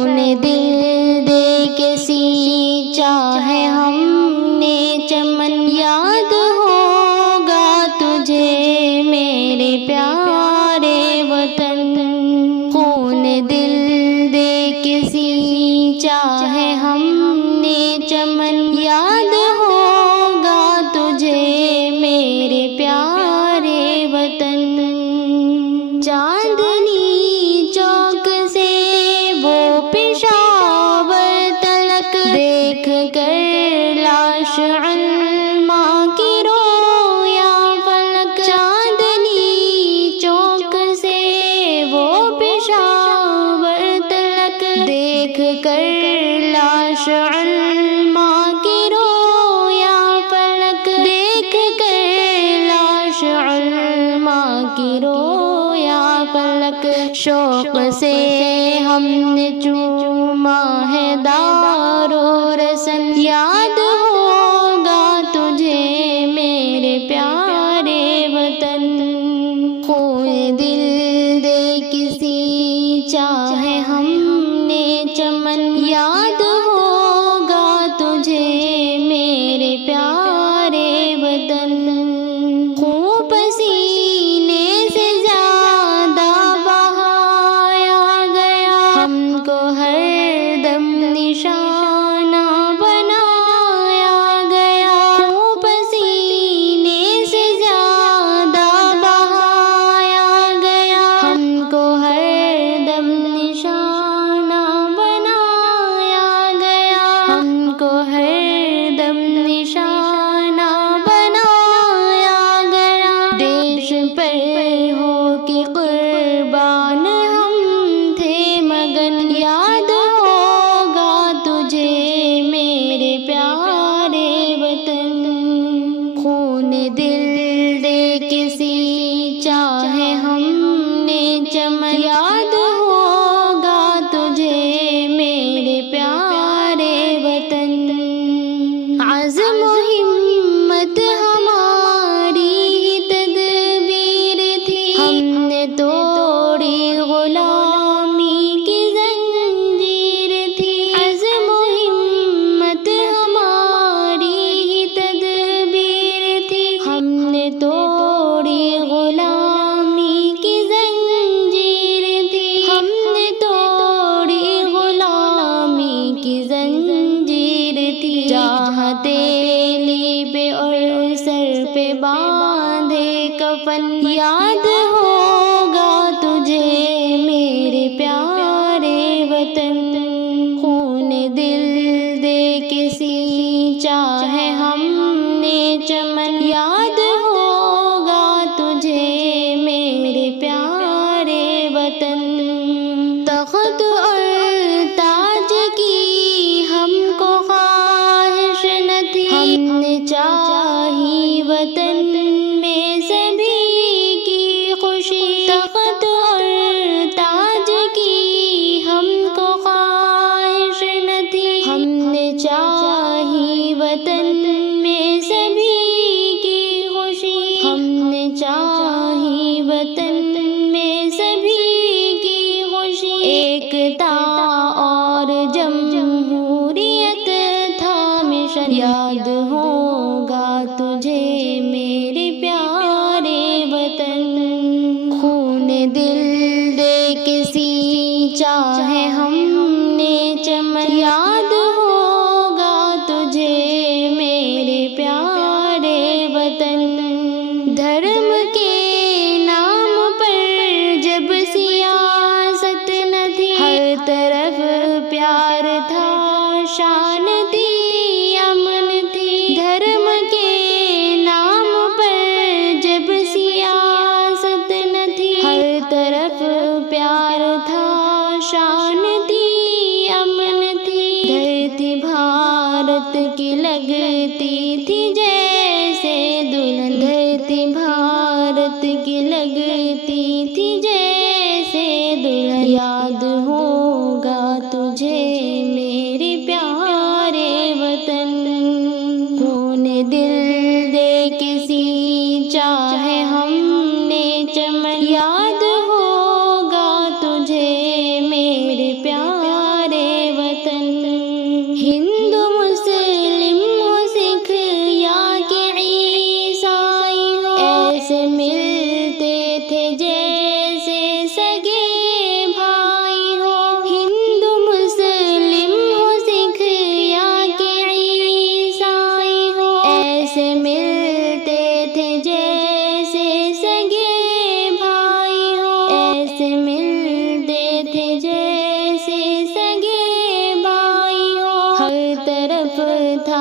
خون دل دے کے سینچا ہے ہم نے چمن، یاد ہوگا تجھے میرے پیارے وطن۔ خون دل دے کے سینچا ہے ہم نے چمن، یاد ہوگا تجھے میرے پیارے وطن۔ چاندنی چوک سے وہ پشاور تلک، دیکھ کر لاش علما کی رویا فلک۔ چاندنی چوک سے وہ پشاور تلک، دیکھ کر لاش علما کی رویا فلک، دیکھ کر لاش علما کی رویا فلک۔ شوق سے ہم نے چوما ہے دار و رسن، یاد ہوگا تجھے میرے پیارے وطن۔ خون دل دے کسی چاہے ہم نے چمن، یاد ہوگا تجھے میرے پیارے وطن۔ خون پسینے سے زیادہ بہایا گیا، ہم کو ہر دم نشانہ بنایا گیا۔ خون پسینے سے زیادہ بہایا گیا، ہم کو ہر دم نشانہ بنایا گیا، ہم کو ہر دم نشانہ بنایا گیا۔ دیش پر ہو کے قربان ہم تھے مگن، یاد ہوگا تجھے میرے پیارے وطن۔ خون دل دے کے سینچا ہے ہم نے چمن، یاد ہوگا تجھے میرے پیارے وطن۔ عزم و ہمت ہماری تدبیر تھی، ہم نے توڑی غلامی کی زنجیر تھی۔ عزم و ہمت ہماری تدبیر تھی، ہم نے توڑی غلامی کی زنجیر تھی، ہم نے توڑی غلامی کی زنجیر تھی۔ چاہتے لی پہ اور سر پہ باندھے کفن، یاد ہوگا تجھے میرے پیارے وطن۔ خون دل دے کے سینچا ہے ہم نے چمن، یاد ہوگا تجھے میرے پیارے وطن۔ تخت اور تاج کی ہم کو خواہش نہ تھی، ہم نے چاہی وطن میں سبھی کی خوشی۔ تخت اور تاج کی ہم کو خواہش نہ تھی، ہم نے چاہی وطن میں سبھی کی خوشی، ہم نے چاہی وطن میں سبھی کی خوشی۔ ایکتا اور جمہوریت تھا مشن، یاد ہوگا تجھے میرے پیارے وطن۔ خون دل دے کے سینچا ہے ہم نے چمن، یاد ہوگا تجھے میرے پیارے وطن۔ دھرم کے نام پر جب سیاست نہ تھی، ہر طرف پیار تھا، شان تھی، امن تھی۔ دھرم کے نام پر جب سیاست نہ تھی، ہر طرف پیار تھا، شان تھی، امن تھی۔ دھرتی بھارت کی لگتی تھی جیسے دلہن، دھرتی بھارت کی لگتی تھی جیسے دلہن، یاد ہوگا تجھے میرے پیارے تھا